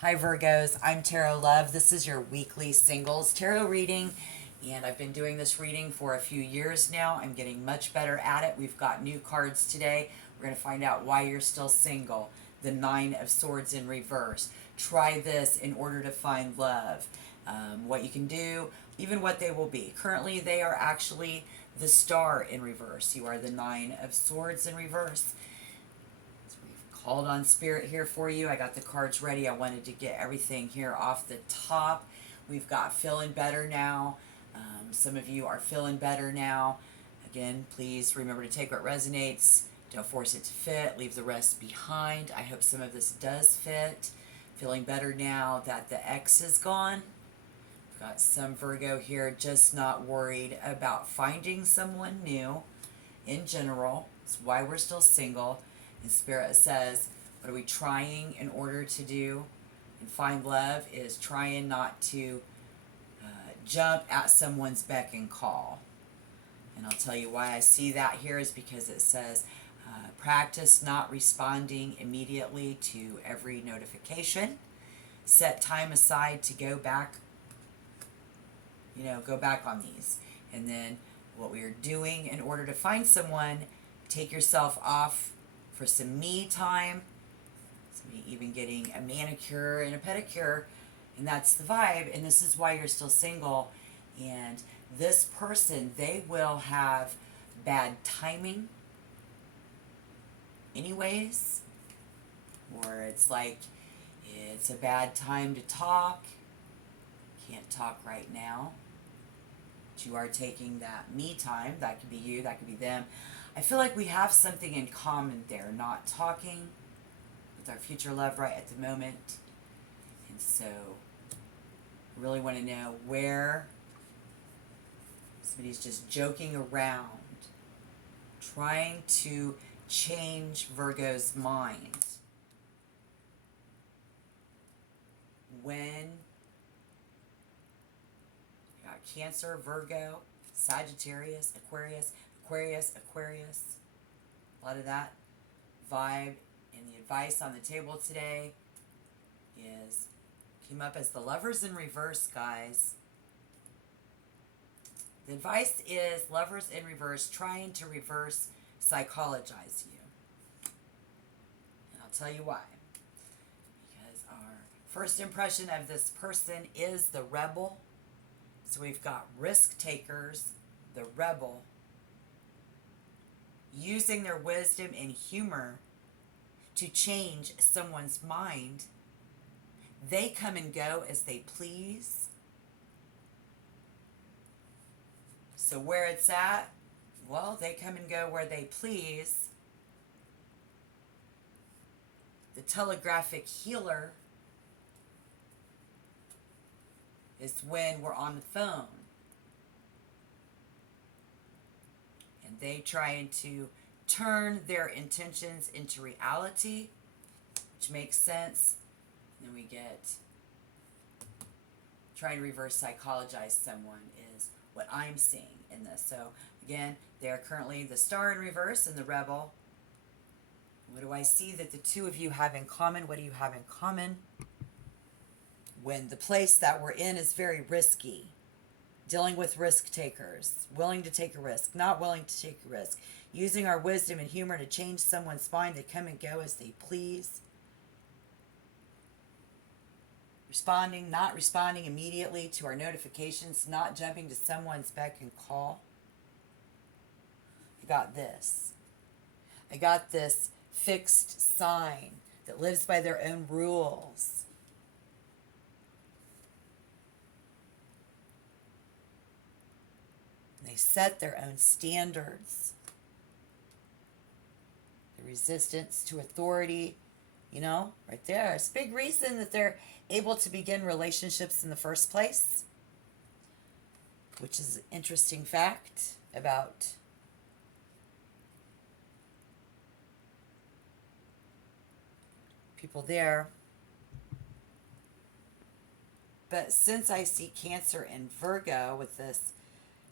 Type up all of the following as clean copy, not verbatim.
Hi Virgos, I'm Tarot Love. This is your weekly singles tarot reading, and I've been doing this reading for a few years now. I'm getting much better at it. We've got new cards today. We're going to find out why you're still single. The Nine of Swords in reverse. Try this in order to find love. What you can do, even what they will be. Currently, they are actually the Star in reverse. You are the Nine of Swords in reverse. Called on spirit here for you. I got the cards ready. I wanted to get everything here off the top. We've got feeling better now. Some of you are feeling better now. Again, please remember to take what resonates. Don't force it to fit. Leave the rest behind. I hope some of this does fit. Feeling better now that the X is gone. We've got some Virgo here just not worried about finding someone new in general. It's why we're still single. And Spirit says, what are we trying in order to do and find love is trying not to jump at someone's beck and call. And I'll tell you why I see that here is because it says, practice not responding immediately to every notification. Set time aside to go back, go back on these. And then what we are doing in order to find someone, take yourself off for some me time, somebody even getting a manicure and a pedicure, and that's the vibe. And this is why you're still single. And this person, they will have bad timing anyways, or it's like it's a bad time to talk, can't talk right now, but you are taking that me time. That could be you, that could be them. I feel like we have something in common there, not talking with our future love right at the moment. And so I really want to know where somebody's just joking around, trying to change Virgo's mind. When you got Cancer, Virgo, Sagittarius, Aquarius, Aquarius. A lot of that vibe. And the advice on the table today came up as the Lovers in reverse, guys. The advice is Lovers in reverse, trying to reverse psychologize you. And I'll tell you why. Because our first impression of this person is the rebel. So we've got risk takers, the rebel, using their wisdom and humor to change someone's mind. They come and go as they please. So where it's at, well, they come and go where they please. The telegraphic healer is when we're on the phone. And they trying to turn their intentions into reality, which makes sense. And then we get trying to reverse psychologize someone is what I'm seeing in this. So again, they are currently the Star in reverse and the Rebel. What do I see that the two of you have in common? What do you have in common? When the place that we're in is very risky, dealing with risk takers, willing to take a risk, not willing to take a risk, using our wisdom and humor to change someone's mind. They come and go as they please. Responding, not responding immediately to our notifications, not jumping to someone's beck and call. I got this. I got this fixed sign that lives by their own rules. They set their own standards. The resistance to authority, right there. It's a big reason that they're able to begin relationships in the first place, which is an interesting fact about people there. But since I see Cancer and Virgo with this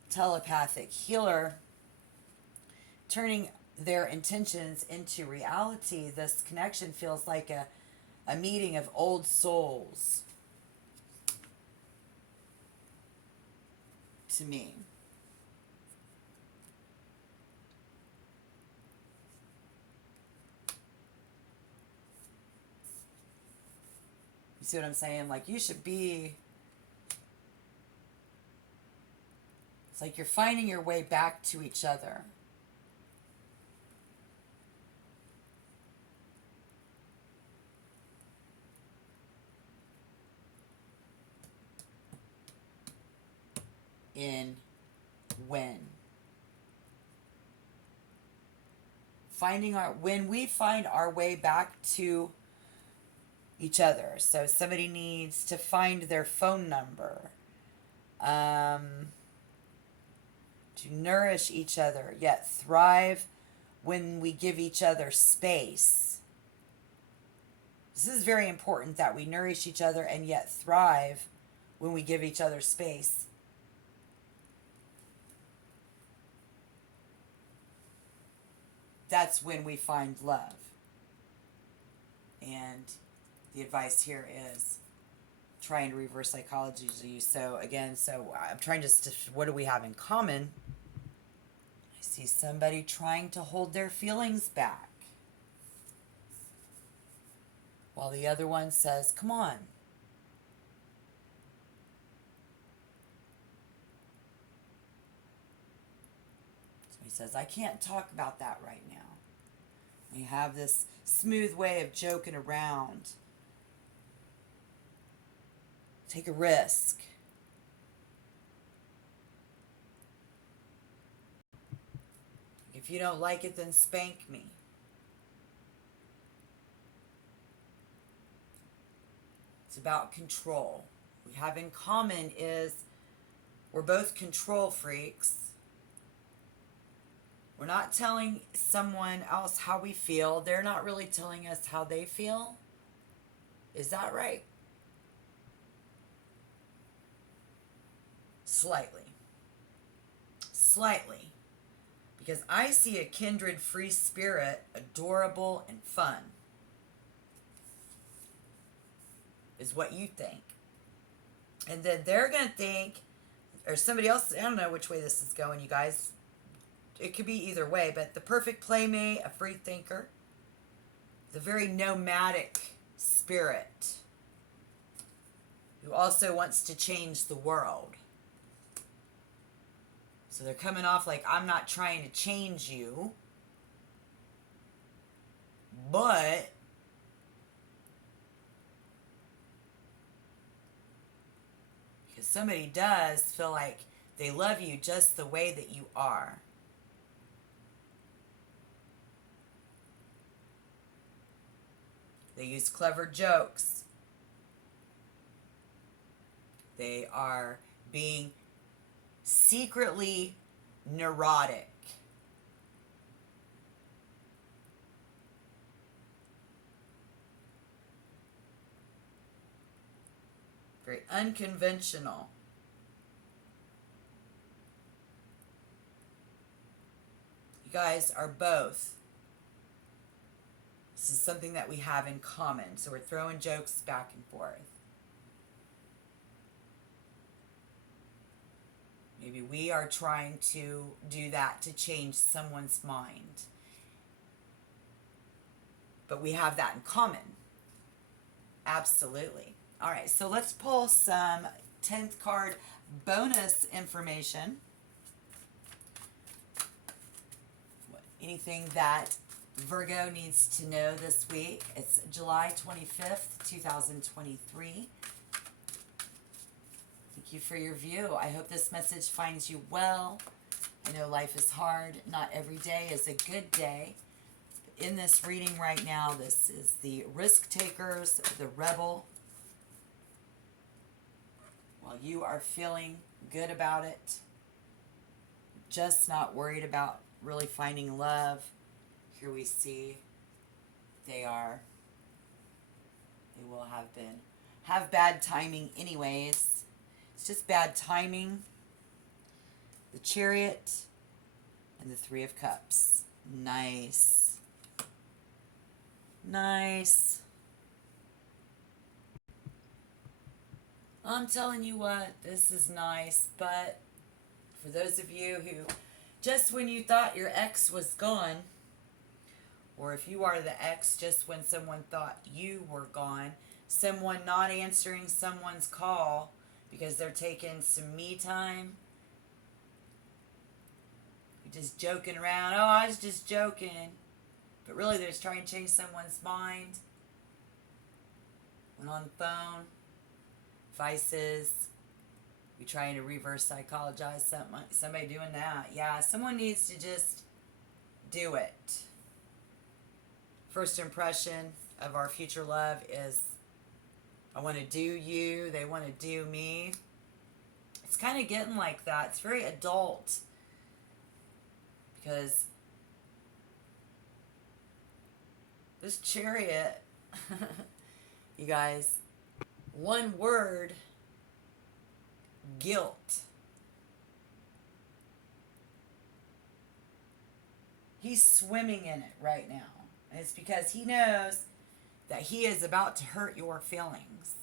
telepathic healer turning their intentions into reality, this connection feels like a a meeting of old souls to me. You see what I'm saying? Like, you should be, it's like you're finding your way back to each other. In when. When we find our way back to each other. So somebody needs to find their phone number. To nourish each other, yet thrive when we give each other space. This is very important, that we nourish each other and yet thrive when we give each other space. That's when we find love. And the advice here is trying to reverse psychology. So again, I'm trying to, what do we have in common? I see somebody trying to hold their feelings back, while the other one says, come on. So he says, I can't talk about that right now. We have this smooth way of joking around. Take a risk. If you don't like it, then spank me. It's about control. What we have in common is we're both control freaks. We're not telling someone else how we feel. They're not really telling us how they feel. Is that right? Slightly. Slightly. Because I see a kindred free spirit, adorable and fun, is what you think. And then they're going to think, or somebody else, I don't know which way this is going, you guys. It could be either way, but the perfect playmate, a free thinker, the very nomadic spirit who also wants to change the world. So they're coming off like, I'm not trying to change you, but because somebody does feel like they love you just the way that you are. They use clever jokes. They are being secretly neurotic. Very unconventional. You guys are both. This is something that we have in common. So we're throwing jokes back and forth. Maybe we are trying to do that to change someone's mind. But we have that in common. Absolutely. All right, so let's pull some 10th card bonus information. Anything that Virgo needs to know this week. It's July 25th, 2023. Thank you for your view. I hope this message finds you well. I know life is hard. Not every day is a good day. In this reading right now, this is the risk takers, the rebel. While you are feeling good about it, just not worried about really finding love, here we see they will have bad timing anyways. It's just bad timing. The Chariot and the Three of Cups. Nice. Nice. I'm telling you what, this is nice, but for those of you who, just when you thought your ex was gone, or if you are the ex, just when someone thought you were gone, someone not answering someone's call because they're taking some me time, you're just joking around, oh, I was just joking, but really they're just trying to change someone's mind. Went on the phone, vices, we trying to reverse psychologize somebody doing that. Yeah, someone needs to just do it. First impression of our future love is, I want to do you, they want to do me. It's kind of getting like that. It's very adult, because this Chariot, you guys, one word, guilt. He's swimming in it right now. And it's because he knows that he is about to hurt your feelings.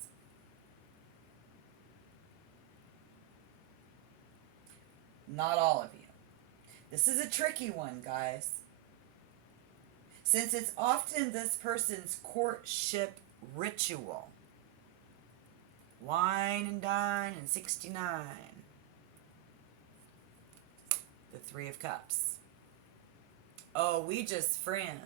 Not all of you. This is a tricky one, guys. Since it's often this person's courtship ritual. Wine and dine and 69. The Three of Cups. Oh, we just friends.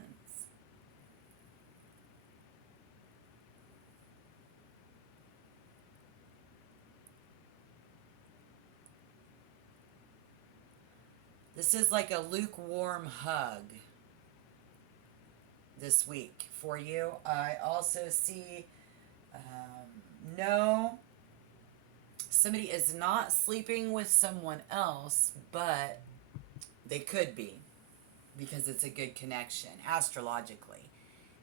This is like a lukewarm hug this week for you. I also see, no, somebody is not sleeping with someone else, but they could be, because it's a good connection astrologically.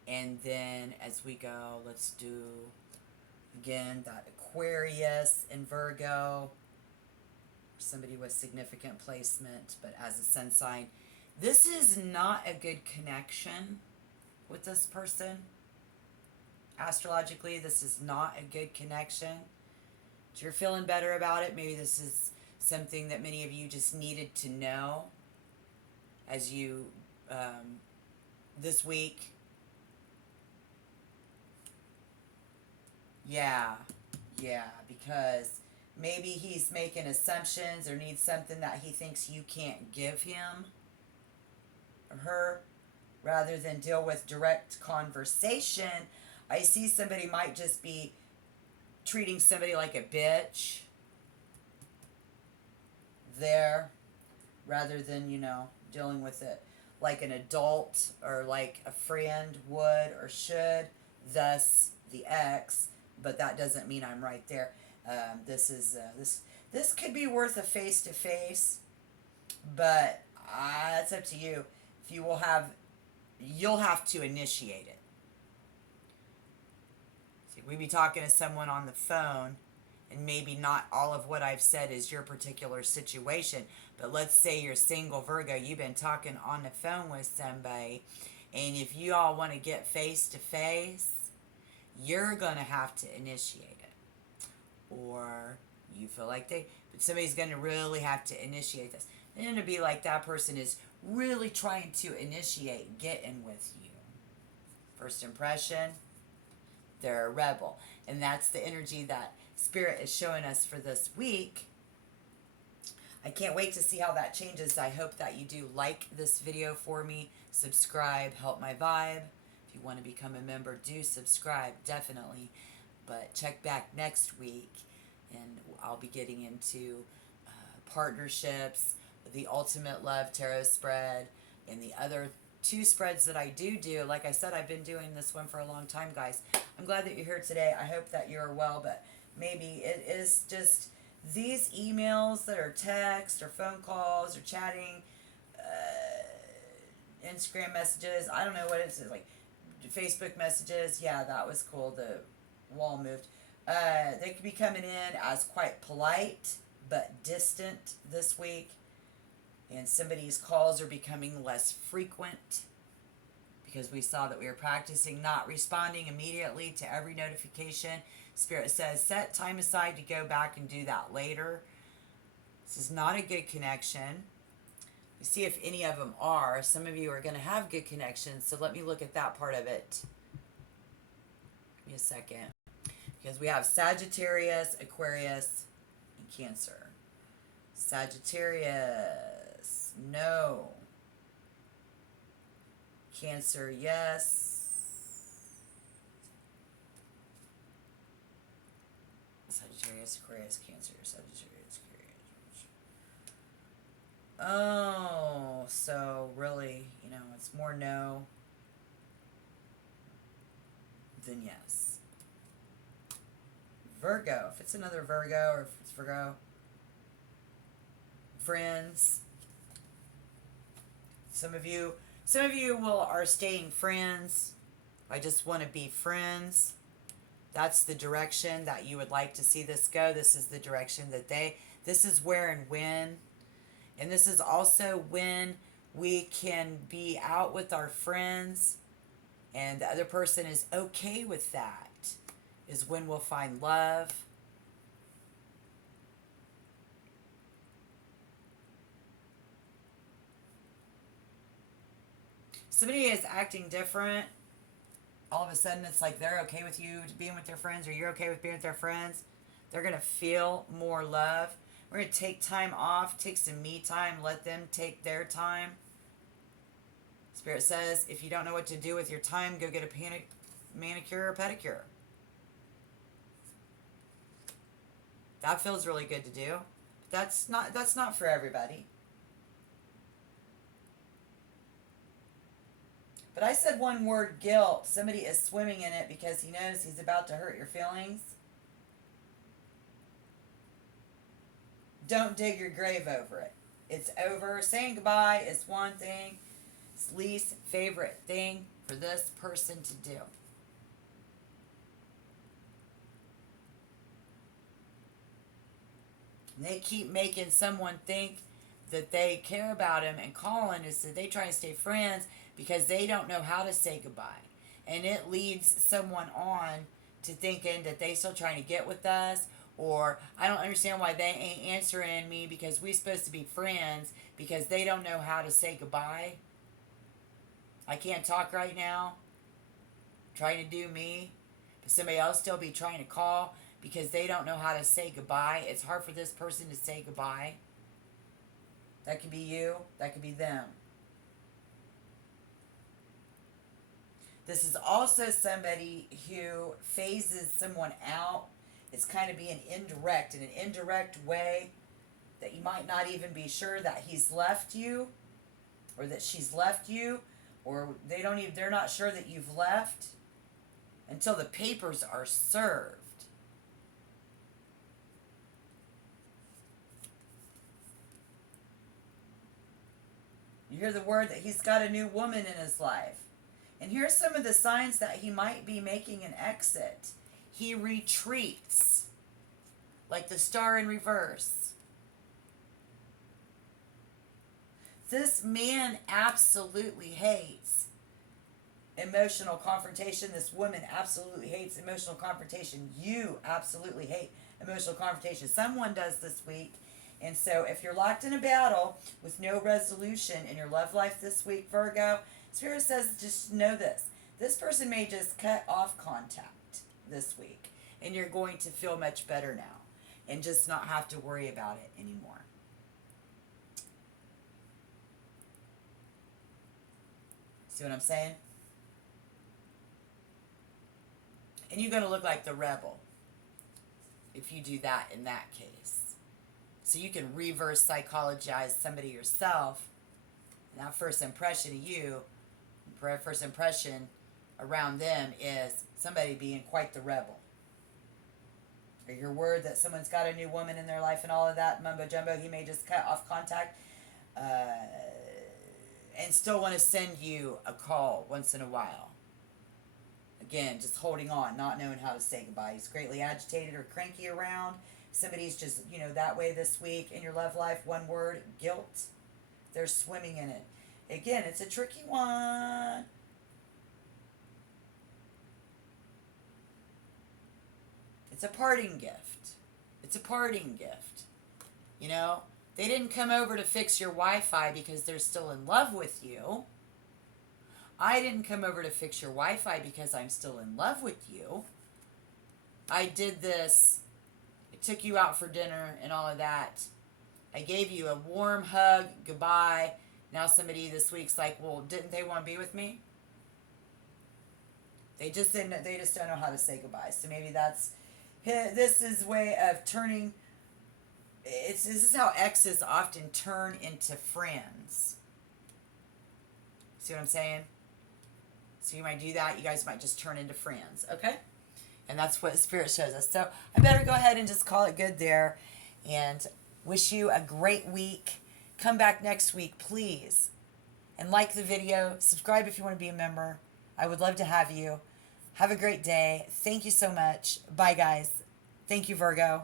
And then as we go, let's do again that Aquarius and Virgo. Somebody with significant placement, but as a sun sign, this is not a good connection with this person. Astrologically, this is not a good connection. If you're feeling better about it, maybe this is something that many of you just needed to know as you, this week. Yeah, because maybe he's making assumptions or needs something that he thinks you can't give him or her, rather than deal with direct conversation. I see somebody might just be treating somebody like a bitch there, rather than, dealing with it like an adult or like a friend would or should, thus the ex, but that doesn't mean I'm right there. This could be worth a face-to-face, but it's up to you. If you'll have to initiate it. See, we be talking to someone on the phone, and maybe not all of what I've said is your particular situation, but let's say you're single, Virgo, you've been talking on the phone with somebody, and if you all want to get face-to-face, you're going to have to initiate it. Or you feel like but somebody's going to really have to initiate this. And it'll be like that person is really trying to initiate getting with you. First impression, they're a rebel. And that's the energy that Spirit is showing us for this week. I can't wait to see how that changes. I hope that you do like this video for me. Subscribe, help my vibe. If you want to become a member, do subscribe, definitely. But check back next week, and I'll be getting into partnerships, the Ultimate Love Tarot spread, and the other two spreads that I do. Like I said, I've been doing this one for a long time, guys. I'm glad that you're here today. I hope that you're well, but maybe it is just these emails that are text or phone calls or chatting, Instagram messages. I don't know what it's like. Facebook messages. Yeah, that was cool. The wall moved. They could be coming in as quite polite but distant this week, and somebody's calls are becoming less frequent because we saw that we were practicing not responding immediately to every notification. Spirit says, set time aside to go back and do that later. This is not a good connection. You see if any of them are. Some of you are going to have good connections, so let me look at that part of it. Give me a second. Because we have Sagittarius, Aquarius, and Cancer. Sagittarius, no. Cancer, yes. Sagittarius, Aquarius, Cancer, Sagittarius, Aquarius. Oh, so really, it's more no than yes. Virgo, if it's another Virgo or if it's Virgo, friends. Some of you are staying friends. I just want to be friends. That's the direction that you would like to see this go. This is the direction that this is where and when. And this is also when we can be out with our friends and the other person is okay with that, is when we'll find love. Somebody is acting different. All of a sudden, it's like they're okay with you being with their friends, or you're okay with being with their friends. They're going to feel more love. We're going to take time off, take some me time, let them take their time. Spirit says, if you don't know what to do with your time, go get a manicure or pedicure. That feels really good to do. That's not for everybody. But I said one word, guilt. Somebody is swimming in it because he knows he's about to hurt your feelings. Don't dig your grave over it. It's over. Saying goodbye is one thing. It's least favorite thing for this person to do. And they keep making someone think that they care about him and calling is that they try to stay friends because they don't know how to say goodbye. And it leads someone on to thinking that they still trying to get with us, or I don't understand why they ain't answering me because we're supposed to be friends because they don't know how to say goodbye. I can't talk right now. Trying to do me. But somebody else still be trying to call because they don't know how to say goodbye. It's hard for this person to say goodbye. That could be you. That could be them. This is also somebody who phases someone out. It's kind of being indirect, in an indirect way that you might not even be sure that he's left you or that she's left you, or they're not sure that you've left until the papers are served. You hear the word that he's got a new woman in his life. And here's some of the signs that he might be making an exit. He retreats, like the star in reverse. This man absolutely hates emotional confrontation. This woman absolutely hates emotional confrontation. You absolutely hate emotional confrontation. Someone does this week. And so if you're locked in a battle with no resolution in your love life this week, Virgo, Spirit says just know this. This person may just cut off contact this week. And you're going to feel much better now. And just not have to worry about it anymore. See what I'm saying? And you're going to look like the rebel if you do that in that case. So you can reverse psychologize somebody yourself. And that first impression of you, first impression around them is somebody being quite the rebel. Or your word that someone's got a new woman in their life and all of that mumbo jumbo, he may just cut off contact and still want to send you a call once in a while. Again, just holding on, not knowing how to say goodbye. He's greatly agitated or cranky around. Somebody's just, that way this week in your love life. One word, guilt. They're swimming in it. Again, it's a tricky one. It's a parting gift. It's a parting gift. You know, they didn't come over to fix your Wi-Fi because they're still in love with you. I didn't come over to fix your Wi-Fi because I'm still in love with you. I did this. I took you out for dinner and all of that. I gave you a warm hug, goodbye. Now somebody this week's like, well, didn't they want to be with me? They just didn't. They just don't know how to say goodbye. So maybe that's this is way of turning. This is how exes often turn into friends. See what I'm saying? So you might do that. You guys might just turn into friends. Okay? And that's what Spirit shows us. So I better go ahead and just call it good there. And wish you a great week. Come back next week, please. And like the video. Subscribe if you want to be a member. I would love to have you. Have a great day. Thank you so much. Bye, guys. Thank you, Virgo.